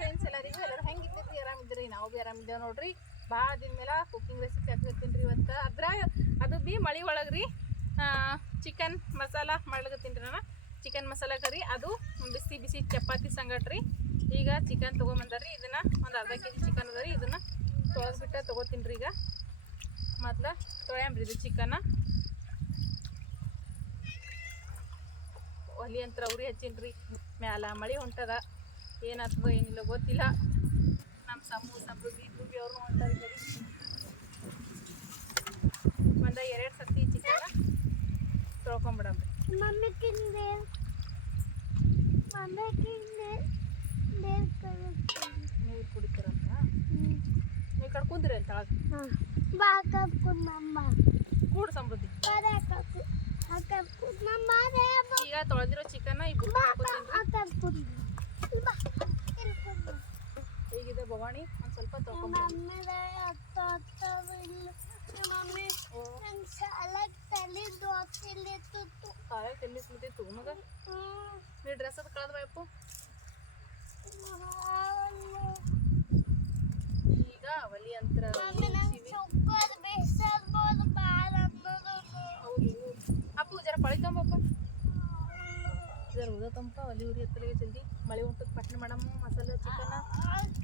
Friends ಎಲ್ಲರಿಗೂ, ಎಲ್ಲರೂ ಹೆಂಗಿದ್ದೀರಿ? ಆರಾಮಿದ್ದೀರಿ? ನಾವು ಭೀ ಆರಾಮಿದ್ದೇವೆ ನೋಡ್ರಿ. ಭಾಳ ದಿನ ಮೇಲೆ ಕುಕ್ಕಿಂಗ್ ರೆಸಿಪಿ ಹಾಕ್ಲತ್ತೀನಿ ಇವತ್ತು. ಅದ್ರಾಗ ಅದು ಭೀ ಮಳೆ ಒಳಗೆ ರೀ ಚಿಕನ್ ಮಸಾಲ ಮಾಡ್ಲಕತ್ತೀನಿ ನಾನು. ಚಿಕನ್ ಮಸಾಲ ಕರಿ, ಅದು ಬಿಸಿ ಬಿಸಿ ಚಪಾತಿ ಸಂಗಟ ರೀ. ಈಗ ಚಿಕನ್ ತೊಗೊಂಬಂದಾರಿ ಇದನ್ನು ಒಂದು ಅರ್ಧ ಕೆ ಜಿ ಚಿಕನ್ ಅದ ರೀ, ಇದನ್ನ ತೊಳೆದ್ಬಿಟ್ಟು ತೊಗೋತೀನಿ ರೀ ಈಗ. ಮೊದ್ಲು ತೊಳೆಯಂಬ್ರಿ ಇದು ಚಿಕನ್ನ ಒಲಿ ಅಂತ ಉರಿ ಹಚ್ಚೀನಿ ರೀ ಮ್ಯಾಲ ಮಳೆ ಹೊಂಟದ. ಏನಾಗ್ತದೋ ಏನಿಲ್ಲ ಗೊತ್ತಿಲ್ಲ. ನಮ್ಮ ಸಮ್ಮು ಸಮೃದ್ಧಿ ರೂಬಿ ಅವರು ಬರೀ ಒಂದ ಎರಡು ಸರ್ತಿ ಚಿಕನ್ ತೊಳ್ಕೊಂಬಿಡಮ್ರಿ ಮಮ್ಮಿ ತಿಂದೆ. ಮಮ್ಮಿ ತಿಂದೆ. ನೀರು ಕುಡಿತಾರಂತ? ನೀವು ಕಡೆ ಕುಂದ್ರಿ ಅಂತ ಬಾಕಮ್ಮ ಕೂಡು ಸಮೃದ್ಧಿ. ನಮ್ಮ ಈಗ ತೊಳೆದಿರೋ ಚಿಕನ್ ಇಬ್ಬರು ಹೇಗಿದೆ ಭವಾನಿ? ಒಂದು ಸ್ವಲ್ಪ ಮಮ್ಮಿ ನಂಗೆ ಸಾಲ ತಲೆ ದೋಸಿಲಿತ್ತು ಕಾಯ ತಿನ್ನಿಸ್ಬಿಟ್ಟಿತ್ತು ಮಗ. ನೀ ಡ್ರೆಸ್ ಅದು ಕಳೆದ ಬಾಯಪ್ಪು ಈಗ ಒಲಿ ಅಂತರ ಅಪ್ಪು ಜರ ಪಳಿ ತಂಬಪ್ಪ ಜರ ಉದ ತಂಪ ಒಲಿ ಉರಿ ಹತ್ತಲಿಗೆ ಜಲ್ದಿ. ಮಳೆ ಉಂಟದ ಪಟ್ಟಣ ಮಾಡಮ್ಮ masala, chicken.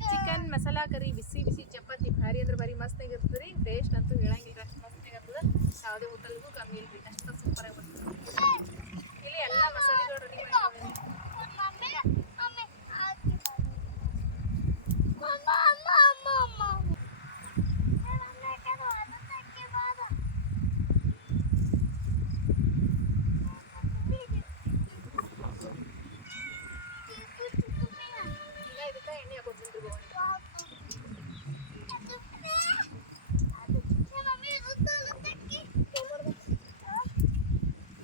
Chicken, masala, curry, ಬಿಸಿ ಬಿಸಿ ಚಪಾತಿ. ಭಾರಿ ಅಂದ್ರೆ ಭಾರಿ. ಮಸ್ತಾಗಿ ಇರ್ತದೆ ರೀ. ಟೇಸ್ಟ್ ಅಂತೂ ಹೇಳಂಗಿಲ್ಲ ಅಷ್ಟು ಮಸ್ತಾಗಿ ಇರ್ತದೆ ಯಾವುದೇ ಹೋಟೆಲ್ಗೂ ಕಮ್ಮಿ ಇಲ್ರಿ ಅಷ್ಟು ಸೂಪರ್ ಆಗಿ ಬರ್ತದೆ ಇಲ್ಲಿ ಎಲ್ಲ ಮಸಾಲೆಗಳು ರೆಡಿ ಮಾಡಿ ಮಮ್ಮಿ ಮಮ್ಮಿ ಹಾಕಿ ಅಮ್ಮ ಅಮ್ಮ ಅಮ್ಮ ಅಮ್ಮ ಈಗ ಇದಕ್ಕೆ ಎಣ್ಣೆ ಹಾಕೋತೀನಿ ರೀ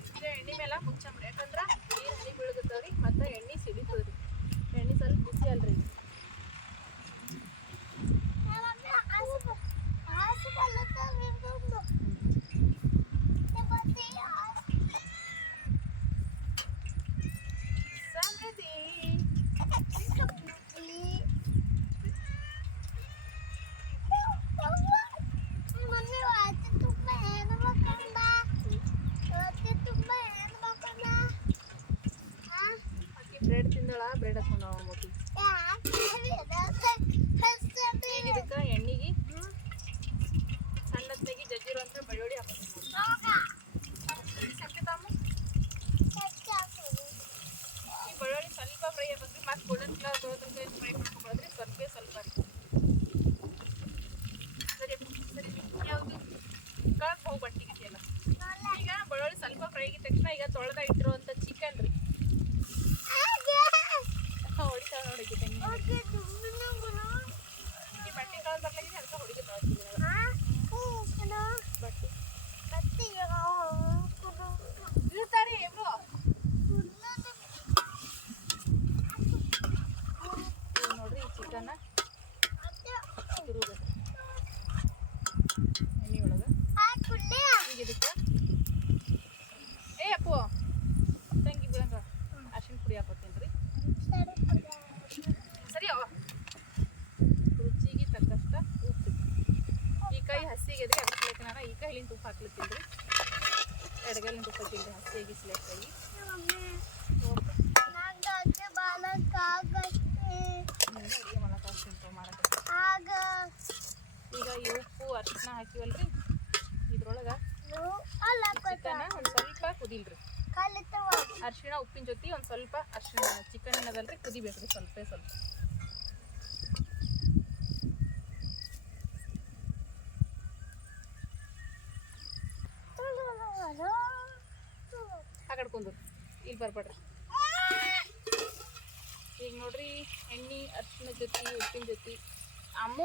ಈಗ ಎಣ್ಣೆ ಮೇಲೆ ಮುಚ್ಚಮ್ರಿ ಯಾಕಂದ್ರೆ ನೀರು ಹನಿ ಬೀಳಗತ್ತವ್ರಿ ಮತ್ತು ಎಣ್ಣೆ ಸಿಡಿತದ್ರಿ ಎಣ್ಣೆ ಸ್ವಲ್ಪ ಬಿಸಿ ಅಲ್ರಿ ಸಮೃದ್ಧಿ ಮಮ್ಮಿ ವಾತಿ ತುಂಬ ಏನು ಬೇಕಂದ ವಾತಿ ತುಂಬ ಏನು ಬೇಕಂದ ಹಾಂ ಆಕಿ ಬ್ರೆಡ್ ತಿಂದಳ ಬ್ರೆಡ್ ಹಚ್ಕೊಂಡವ ಮಗು ಈಗ ಇದಕ್ಕೆ ಎಣ್ಣೆಗೆ ಸಣ್ಣತ್ನಾಗಿ ಜಜ್ಜಿರುವಂಥ ಬೆಳ್ಳುಳ್ಳಿ ಹಾಕೋತೀನಿ ಸಕ್ಕತ್ತಾಮ ಈ ಬೆಳ್ಳುಳ್ಳಿ ಸ್ವಲ್ಪ ಫ್ರೈ ಆಗ್ಬೇಕ್ರಿ ಮತ್ತು ಗೋಲ್ಡನ್ ಕಲರ್ ಬರೋ ತನಕ ಫ್ರೈ ಮಾಡ್ಕೊಬಾರ್ದ್ರಿ ಸ್ವಲ್ಪ ಸ್ವಲ್ಪ ರೀ ಸರಿ ಸರಿ ಯಾವುದು ಕಳಕ್ ಹೋಗ್ಬಟ್ಟಿಗೆ ಎಲ್ಲ ಈಗ ಬೆಳ್ಳುಳ್ಳಿ ಸ್ವಲ್ಪ ಫ್ರೈ ಆಗಿದ ತಕ್ಷಣ ಈಗ ತೊಳೆದ ಇಟ್ಟಿರುವಂಥ ಚಿಕನ್ ರೀ ಹೊಡಿತಾಳ ನೋಡಿ ತಂಗಿ ಈ ಬಟ್ಟೆ ಕಲರ್ ಬರ್ಲಾಗಿದೆ ಅದಕ್ಕೆ ಹೊಡಿಗೆ ತೊಳ್ತೀನಿ ಬಟ್ಟೆ ಇರ್ತಾರೆ ಇಬ್ರು ಈಗ ನೋಡ್ರಿ ಈ ಚಿಕನ್ನ ತಿರುಗಬೇಕು ಎಣ್ಣೆ ಒಳಗೆ ಈಗ ಇದಕ್ಕೆ ಏ ಅಪ್ಪು ತಂಗಿ ಬಿಡಂಗ ಅರ್ಶಿನ ಪುಡಿ ಹಾಕೋತೀನಿ ರೀ ಸರಿ ಅವ ರುಚಿಗೆ ತಕ್ಕಷ್ಟ ಉಪ್ಪು ಈ ಕೈ ಹಸಿಗೆದ್ರಿ ಅದಕ್ಕೆ ನಾನು ಈ ಕೈಲಿಂದ ಉಪ್ಪು ಹಾಕ್ಲತ್ತೀನಿ ರೀ ಎಡಗಲಿಂದ ಉಪ್ಪು ಹಾಕಿಲ್ಲ ಹಸಿ ಗಿಸ್ಲೆ ಕೈ ಹಿಂಗೆ ಅಡುಗೆ ಮಾಡಕ್ಕೆ ಆಗ್ತಿಂತ ಮಾಡಕ್ಕೆ ಈಗ ಈ ಉಪ್ಪು ಅರ್ಶಿನ ಹಾಕಿವಲ್ರಿ ಇದ್ರೊಳಗೆ ಚಿಕನ್ ಒಂದು ಸ್ವಲ್ಪ ಕುದಿಲ್ರಿ ಅರ್ಶಿಣ ಉಪ್ಪಿನ ಜೊತೆ ಒಂದು ಸ್ವಲ್ಪ ಅರ್ಶಿಣ ಚಿಕನ್ ಏನದಲ್ರಿ ಕುದಿಬೇಕ್ರಿ ಸ್ವಲ್ಪ ಸ್ವಲ್ಪ ಕುಂದ್ರು ಇಲ್ಲಿ ಬರ್ಬೇಡ್ರಿ. ಈಗ ನೋಡ್ರಿ ಎಣ್ಣೆ ಅರ್ಶಿನ ಜೊತೆ ಉಪ್ಪಿನ ಜೊತೆ. ಅಮ್ಮ!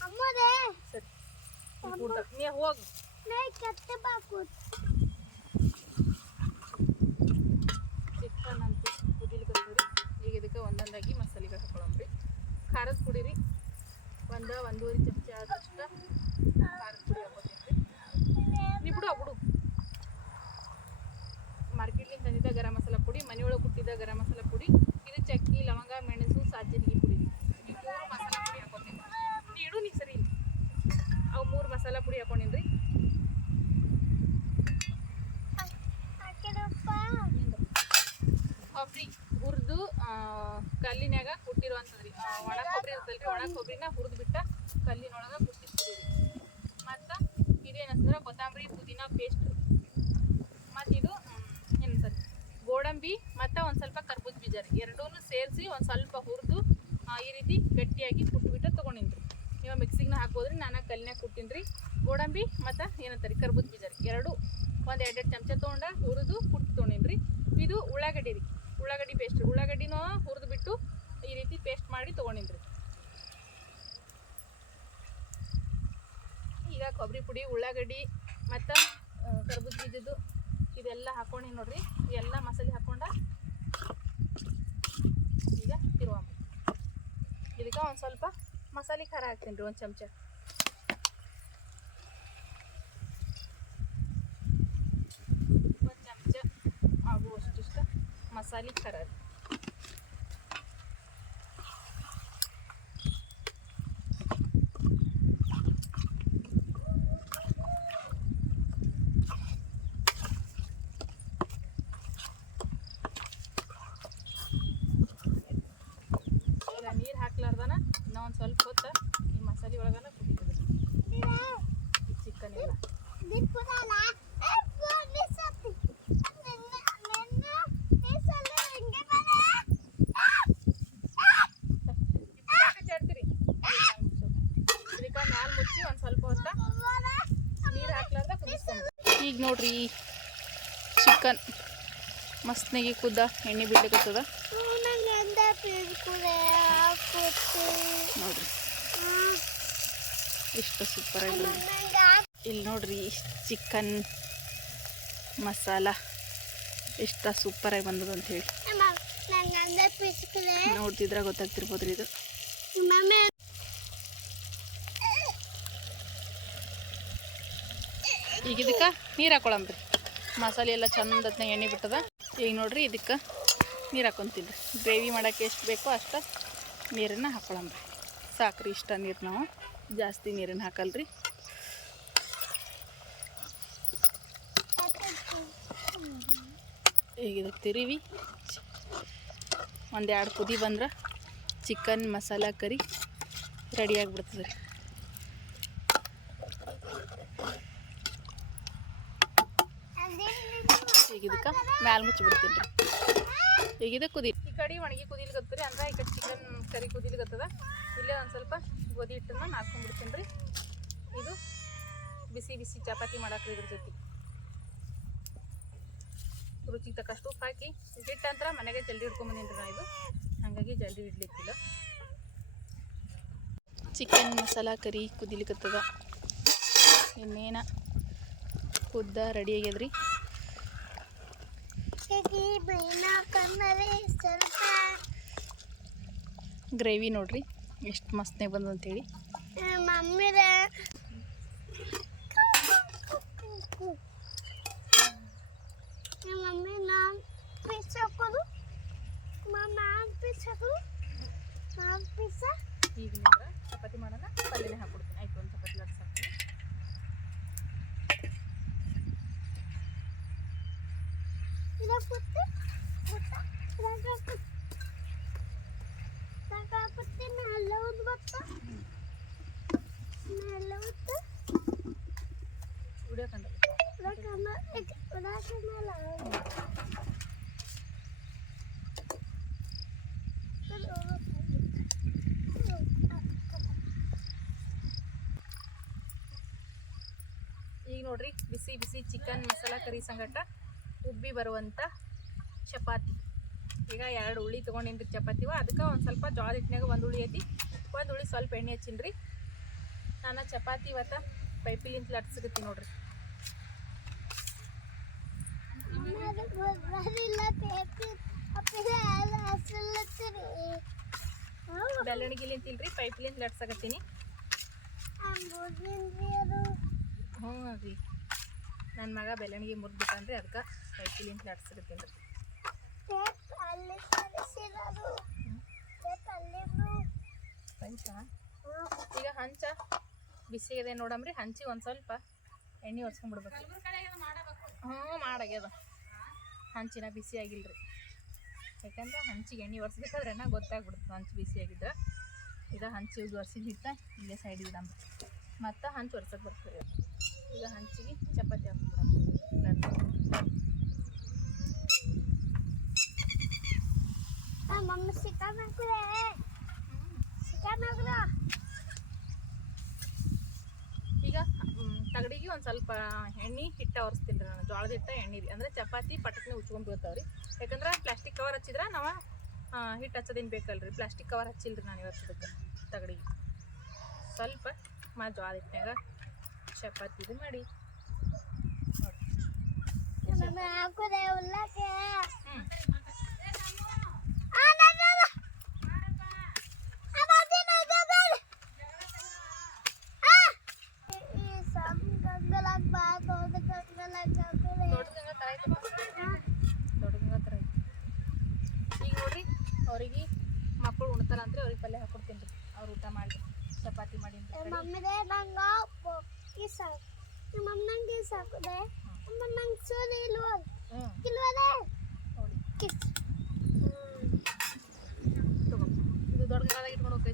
ಅಮ್ಮದೇ! ಸರಿ. ನೀ ಹೋಗು. ಚಿಕನ್ ಅಂತ ಕುದಿಲಿಕತ್ತದ್ರಿ ಈಗ ಇದಕ್ಕೆ ಒಂದೊಂದಾಗಿ ಮಸಾಲೆಗಳು ಹಾಕೊಳಮ್ರಿ ಖಾರದ ಕುಡಿರಿ ಒಂದು ಒಂದೂವರೆ ಚಮಚ ಆದಷ್ಟು ಖಾರದ ಪುಡಿ ಹಾಕೋತೀನಿ ರೀ ನೀ ಬಿಡು ಬಿಡು ಮಾರ್ಕೆಟ್ಲಿಂದ ತಂದಿದ್ದ ಗರಂ ಮಸಾಲ ಪುಡಿ ಮನೆಯೊಳಗೆ ಕುಟ್ಟಿದ್ದ ಗರಂ ಮಸಾಲ ಪುಡಿ ಇದು ಚಕ್ಕಿ ಲವಂಗ ಮೆಣಸು ಸಾಜೀರಿಗೆ ಪುಡಿ ರೀ ಮಸಾಲ ಪುಡಿ ಹಾಕೊಂಡಿನ್ರಿ ಹಾಕಿರಪ್ಪ ಕೊಬ್ಬರಿ ಹುರಿದು ಕಲ್ಲಿನ್ಯಾಗ ಕುಟ್ಟಿರುವಂಥದ್ರಿ ಆ, ಒಣ ಕೊಬ್ಬರಿ ಇರ್ತಲ್ರಿ ಒಣ ಕೊಬ್ಬರಿನ ಹುರಿದು ಬಿಟ್ಟ ಕಲ್ಲಿನೊಳಗೆ ಕುಟ್ಟಿಸ್ತೀವಿ ಮತ್ತು ಇದೇನಂತಂದ್ರೆ ಕೊತ್ತಂಬರಿ, ಪುದೀನ ಪೇಸ್ಟ್ ಮತ್ತು ಇದು ಏನಂತಾರೆ ಗೋಡಂಬಿ ಮತ್ತು ಒಂದು ಸ್ವಲ್ಪ ಕರ್ಬೂಜ ಬೀಜ ರೀ. ಎರಡೂ ಸೇರಿಸಿ ಒಂದು ಸ್ವಲ್ಪ ಹುರಿದು ಈ ರೀತಿ ಗಟ್ಟಿಯಾಗಿ ಕುಟ್ಬಿಟ್ಟು ತೊಗೊಂಡಿನ್ರಿ. ನೀವು ಮಿಕ್ಸಿಗ್ನ ಹಾಕ್ಬೋದ್ರಿ, ನಾನು ಕಲ್ಲಿನಾಗ ಕುಟ್ಟಿನ್ರಿ. ಗೋಡಂಬಿ ಮತ್ತು ಏನಂತಾರೆ, ಕರ್ಬೂಜ ಬೀಜ ರೀ. ಎರಡು, ಒಂದು ಎರಡೆರಡು ಚಮಚ ತೊಗೊಂಡ ಹುರಿದು ಕುಟ್ಟಿ ತೊಗೊಂಡಿನ್ರಿ. ಇದು ಉಳ್ಳಾಗಡ್ಡಿ ರೀ. ಉಳ್ಳಾಗಡ್ಡಿ ಪೇಸ್ಟ್ ಉಳ್ಳಾಗಡ್ಡಿನೂ ಹುರಿದು ಬಿಟ್ಟು ಈ ರೀತಿ ಪೇಸ್ಟ್ ಮಾಡಿ ತೊಗೊಂಡಿನ್ರಿ. ಈಗ ಕೊಬ್ಬರಿ ಪುಡಿ, ಉಳ್ಳಾಗಡ್ಡಿ ಮತ್ತು ಕರ್ಬೂಜ ಬೀಜದ್ದು ಇದೆಲ್ಲ ಹಾಕೊಂಡು ನೋಡ್ರಿ. ಎಲ್ಲ ಮಸಾಲೆ ಹಾಕೊಂಡ ಈಗ ತಿರುವ ಇದಕ್ಕೆ ಒಂದು ಸ್ವಲ್ಪ ಮಸಾಲೆ ಖಾರ ಹಾಕ್ತೀನಿ ರೀ ಒಂದು ಚಮಚ. ಒಂದು ಚಮಚ ಆಗುವಷ್ಟಿಷ್ಟ ಮಸಾಲೆ ಖಾರ ರೀ ಈಗ ನೀರು ಹಾಕ್ಲಾರ್ದನ ಇನ್ನೂ ಒಂದು ಸ್ವಲ್ಪ ಹೊತ್ತು ಈ ಮಸಾಲೆ ಒಳಗನ ಕುಡಿತದೆ ಚಿಕನ್ ಎಲ್ಲ ದಿಪ್ಪುದಲ್ಲ ನಿಸತ್ತಿ ನಿನ್ನ ನಿನ್ನ ನಿಸಲ್ಲ ಹಿಂಗೆ ಬರ ಕಚ್ಚಾಡ್ತೀರಿ ಇದಕ್ಕೆ ಮ್ಯಾಲ ಮುಚ್ಚಿ ಒಂದು ಸ್ವಲ್ಪ ಹೊತ್ತ ನೀರು ಹಾಕ್ಲಾರ್ದ ಕುದಿಸ್ತಾನೆ ಈಗ ನೋಡ್ರಿ ಚಿಕನ್ ಮಸ್ತ್ನಾಗಿ ಕುದ್ದ ಎಣ್ಣೆ ಬಿಡ್ಲಿಕ್ಕತ್ತದ ನೋಡ್ರಿ. ಇಷ್ಟು ಸೂಪರ್ ಆಗಿ ನಂಗೆ ಇಲ್ಲಿ ನೋಡ್ರಿ ಚಿಕನ್ ಮಸಾಲ ಎಷ್ಟು ಸೂಪರಾಗಿ ಬಂದದ ಅಂತ ಹೇಳಿ. ನೋಡ್ತಿದ್ರ ಗೊತ್ತಾಗ್ತಿರ್ಬೋದ್ರಿ ಇದು. ಈಗ ಇದಕ್ಕೆ ನೀರು ಹಾಕೊಳಂಬ್ರಿ. ಮಸಾಲೆ ಎಲ್ಲ ಚಂದ ಎಣ್ಣೆ ಬಿಟ್ಟದ. ಈಗ ನೋಡ್ರಿ ಇದಕ್ಕೆ ನೀರು ಹಾಕೊತೀನಿ ಗ್ರೇವಿ ಮಾಡೋಕ್ಕೆ ಎಷ್ಟು ಬೇಕೋ ಅಷ್ಟು ನೀರನ್ನು ಹಾಕೊಳ್ಳಂಬ್ರಿ ಸಾಕ್ರಿ ಇಷ್ಟ ನೀರು ನಾವು. ಜಾಸ್ತಿ ನೀರನ್ನು ಹಾಕಲ್ರಿ. ಈಗ ಇದಕ್ಕೆ ತಿರುವಿ. ಒಂದು ಎರಡು ಕುದಿ ಬಂದ್ರೆ ಚಿಕನ್ ಮಸಾಲ ಕರಿ ರೆಡಿಯಾಗಿಬಿಡ್ತದೆ ರೀ ಈಗ ಇದಕ್ಕೆ ಮ್ಯಾಲ ಮುಚ್ಚಿಬಿಡ್ತೀನಿ ರೀ. ಈಗ ಇದು ಕುದಿ ಈ ಕಡೆ ಒಣಗಿ ಕುದಿಲಿಗತ್ತರಿ ಅಂದ್ರೆ ಈ ಕಡೆ ಚಿಕನ್ ಕರಿ ಕುದಿಲಿಕತ್ತದ ಇಲ್ಲೇ ಒಂದು ಸ್ವಲ್ಪ ಗೋಧಿ ಹಿಟ್ಟನ್ನು ನಾದ್ಕೊಂಡ್ಬಿಡ್ತೀನಿ ರೀ. ಇದು ಬಿಸಿ ಬಿಸಿ ಚಪಾತಿ ಮಾಡಕ್ರಿ ಇದ್ರ ಜೊತೆ. ರುಚಿಗೆ ತಕ್ಕಷ್ಟು ಉಪ್ಪು ಹಾಕಿ ಹಿಟ್ಟು ಮನೆಗೆ ಜಲ್ದಿ ಹಿಡ್ಕೊಂಬಂದಿನಿ ರೀ ನಾ ಇದು. ಹಾಗಾಗಿ ಜಲ್ದಿ ಇಡ್ಲಿಕ್ಕಿಲ್ಲ ಚಿಕನ್ ಮಸಾಲ ಕರಿ ಕುದಿಲಿಕತ್ತದ ಇನ್ನೇನ ಕುದ್ದ ರೆಡಿ ಆಗ್ಯದ್ರಿ. ಗ್ರೇವಿ ನೋಡ್ರಿ ಎಷ್ಟು ಮಸ್ತ್ನೇ ಬಂದು ಅಂತೇಳಿ ಮಮ್ಮಿರ ಮಮ್ಮಿ ನಾನು ಪೀಸ್ ಹಾಕೋದು ನಾನು ಪೀಸ್ ಹಾಕೋದು ನಾನು ಪೀಸ ಈಗಿನಿಂದ ಚಪಾತಿ ಮಾಡೋಣ ಪಲ್ಯನೇ ಹಾಕ್ಬಿಡ್ತೀನಿ ಆಯ್ತು ಒಂದು ಚಪಾತಿ ಲಟ್ಸ್ ಹಾಕ್ತೀನಿ ಇದಾಗುತ್ತೆ ಗೊತ್ತ ಇದಾಗುತ್ತೆ ಇದಾಗುತ್ತೆ ಮೇಲೆ ಒಂದು ಬತ್ತ ಮೇಲೆ ಒಂದು ವಿಡಿಯೋ ಕಂಡ ಉದಾಕಮ್ಮ ಉದಾಕಮ್ಮಲ್ಲ ಈಗ ನೋಡ್ರಿ. ಬಿಸಿ ಬಿಸಿ ಚಿಕನ್ ಮಸಾಲ ಕರಿ ಸಂಗಟ, ಉಬ್ಬಿ ಬರುವಂಥ ಚಪಾತಿ. ಈಗ ಎರಡು ಹುಳಿ ತೊಗೊಂಡಿನ್ರಿ ಚಪಾತಿವ ಅದಕ್ಕೆ ಒಂದು ಸ್ವಲ್ಪ ಜೋಳದ ಹಿಟ್ಟಿನಾಗ ಒಂದು ಉಳಿ ಐತಿ. ಒಂದು ಉಳಿ ಸ್ವಲ್ಪ ಎಣ್ಣೆ ಹಚ್ಚಿನ್ರಿ. ನಾನು ಚಪಾತಿ ಇವತ್ತು ಪೈಪಿಲಿಂತ ಲಟ್ಸಕತ್ತೀನಿ ನೋಡ್ರಿ. ಬೆಲ್ಲಣಿಗಿಲಿಂತಿಲ್ರಿ ಪೈಪ್ಲಿಂದ ಲಟ್ಸಕತ್ತೀನಿ. ನನ್ನ ಮಗ ಬೆಳವಣಿಗೆ ಮುರಿದ್ಬಿಟ್ಟನ್ರಿ ಅದಕ್ಕೆ ಸೈಕಲಿಂದ ಲಟ್ಸಕತ್ತೀನಿ ರೀ ಪಂಚ ಈಗ ಹಂಚ. ಬಿಸಿ ಇದೆ ನೋಡಮ್ರಿ, ಹಂಚಿ ಒಂದು ಸ್ವಲ್ಪ ಎಣ್ಣೆ ಒರ್ಸ್ಕೊಂಡ್ಬಿಡ್ಬೇಕು. ಹ್ಞೂ, ಮಾಡಾಗ್ಯದ. ಹಂಚಿನ ಬಿಸಿ ಆಗಿಲ್ಲರಿ ಯಾಕಂದ್ರೆ ಹಂಚಿಗೆ ಎಣ್ಣೆ ಒರೆಸ್ಬೇಕಾದ್ರೆ ಗೊತ್ತಾಗ್ಬಿಡ್ತು ಹಂಚು ಆಗಿದ್ರೆ. ಈಗ ಹಂಚಿ ಒರೆಸಿದ ಹಿಟ್ಟ ಇಲ್ಲೇ ಸೈಡ್ ಇಡಂಬ ಮತ್ತು ಹಂಚು ಒರ್ಸಕ್ಕೆ ಬರ್ತದೆ ಈಗ ಹಂಚಿಗೆ ಚಪಾತಿ ಈಗ ತಗಡಿಗೆ ಒಂದು ಸ್ವಲ್ಪ ಎಣ್ಣೆ ಹಿಟ್ಟ ಒರೆಸ್ತೀನಿ ರೀ ನಾನು. ಜೋಳದ ಹಿಟ್ಟ ಎಣ್ಣೆ ರೀ. ಅಂದರೆ ಚಪಾತಿ ಪಟಕ್ನೆ ಉಚ್ಕೊಂಡು ಬೀಳ್ತಾವ್ರಿ ಯಾಕಂದ್ರೆ ಪ್ಲಾಸ್ಟಿಕ್ ಕವರ್ ಹಚ್ಚಿದ್ರೆ ನಾವು ಹಿಟ್ಟು ಹಚ್ಚೋದೇನು ಬೇಕಲ್ರಿ. ಪ್ಲಾಸ್ಟಿಕ್ ಕವರ್ ಹಚ್ಚಿಲ್ರಿ ನಾನು ಇವತ್ತು ತಗಡಿಗೆ. ಸ್ವಲ್ಪ ಮಾ ಜೋಳದ ಹಿಟ್ನಾಗ ಚಪಾತಿ ಇದು ಮಾಡಿ. ಅವ್ರಿಗೆ ಮಕ್ಕಳು ಉಣ್ತಾರ ಅಂದ್ರೆ ಅವ್ರಿಗೆ ಪಲ್ಯ ಹಾಕೊಡ್ತೀನಿ ರೀ. ಅವ್ರು ಊಟ ಮಾಡಿ ಚಪಾತಿ ಮಾಡಿ ಮಮ್ಮಿದೆ ಸಾಕು. ಕಿಸ್ ಮಮ್ಮ ಸಾಕುದೆ ಅಮ್ಮ ನಂಗೆ ಸೋಲಿ ಇಲ್ವ? ಇಲ್ವದೆ ನೋಡಿ. ಇದು ದೊಡ್ಡ ಗಂಗಾದಾಗ ಇಟ್ಕೊಂಡು ಕೈ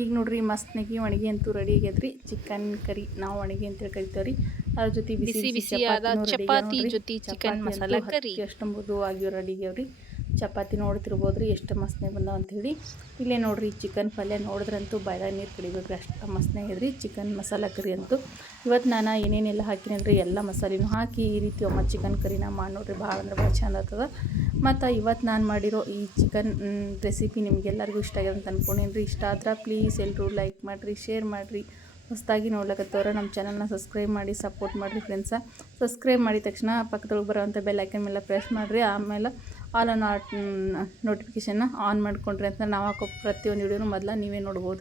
ಈಗ ನೋಡ್ರಿ ಮಸ್ತ್ ನೆಗಿ ಒಣಗಿ ಅಂತೂ ರೆಡಿ ಆಗ್ಯದ್ರಿ. ಚಿಕನ್ ಕರಿ ನಾವು ಒಣಗಿ ಅಂತ ಹೇಳಿ ಕರಿತೇವ್ರಿ. ಅದ್ರ ಜೊತೆ ಬಿಸಿ ಬಿಸಿ ಚಪಾತಿ ಜೊತೆ ಚಿಕನ್ ಮಸಾಲ ಕರಿ ಎಷ್ಟು ಮೃದುವಾಗಿ ರೆಡಿ ಆಗ್ಯಾವ್ರಿ. ಚಪಾತಿ ನೋಡ್ತಿರ್ಬೋದು ರೀ ಎಷ್ಟು ಮಸ್ನೆ ಬಂದಾವ ಅಂಥೇಳಿ ಇಲ್ಲೇ ನೋಡಿರಿ, ಚಿಕನ್ ಪಲ್ಯ ನೋಡಿದ್ರಂತೂ ಬಾಯ್ದಾಗ ನೀರು ಕುಡಿಬೇಕು ಅಷ್ಟು ಮಸ್ನೆ ಇದ್ರಿ ಚಿಕನ್ ಮಸಾಲ ಕರಿ ಅಂತೂ. ಇವತ್ತು ನಾನು ಏನೇನೆಲ್ಲ ಹಾಕಿನಲ್ರಿ ಎಲ್ಲ ಮಸಾಲೆನೂ ಹಾಕಿ ಈ ರೀತಿ ಒಮ್ಮ ಚಿಕನ್ ಕರಿನ ಮಾಡಿ ನೋಡ್ರಿ, ಭಾಳ ಅಂದ್ರೆ ಭಾಳ ಚಂದ ಆಗ್ತದ. ಮತ್ತು ಇವತ್ತು ನಾನು ಮಾಡಿರೋ ಈ ಚಿಕನ್ ರೆಸಿಪಿ ನಿಮಗೆಲ್ಲರಿಗೂ ಇಷ್ಟ ಆಗ್ಯದ ಅಂತ ಅಂದ್ಕೊಂಡೇನು ರೀ ಇಷ್ಟ ಆದ್ರೆ ಪ್ಲೀಸ್ ಎಲ್ಲರೂ ಲೈಕ್ ಮಾಡಿರಿ ಶೇರ್ ಮಾಡಿರಿ. ಹೊಸದಾಗಿ ನೋಡ್ಲಕತ್ತವ್ರೆ ನಮ್ಮ ಚಾನಲ್ನ ಸಬ್ಸ್ಕ್ರೈಬ್ ಮಾಡಿ ಸಪೋರ್ಟ್ ಮಾಡಿರಿ ಫ್ರೆಂಡ್ಸ ಸಬ್ಸ್ಕ್ರೈಬ್ ಮಾಡಿದ ತಕ್ಷಣ ಪಕ್ಕದೊಳಗೆ ಬರೋವಂಥ ಬೆಲ್ ಐಕನ್ ಮೇಲೆ ಪ್ರೆಸ್ ಮಾಡಿರಿ, ಆಮೇಲೆ ಆಲ್ ಆನ್ ನೋಟಿಫಿಕೇಷನ್ನ ಆನ್ ಮಾಡಿಕೊಂಡ್ರೆ ಅಂತ ನಾವು ಹಾಕೋ ಪ್ರತಿಯೊಂದು ವಿಡಿಯೋನು ಮೊದಲ ನೀವೇ ನೋಡ್ಬೋದು.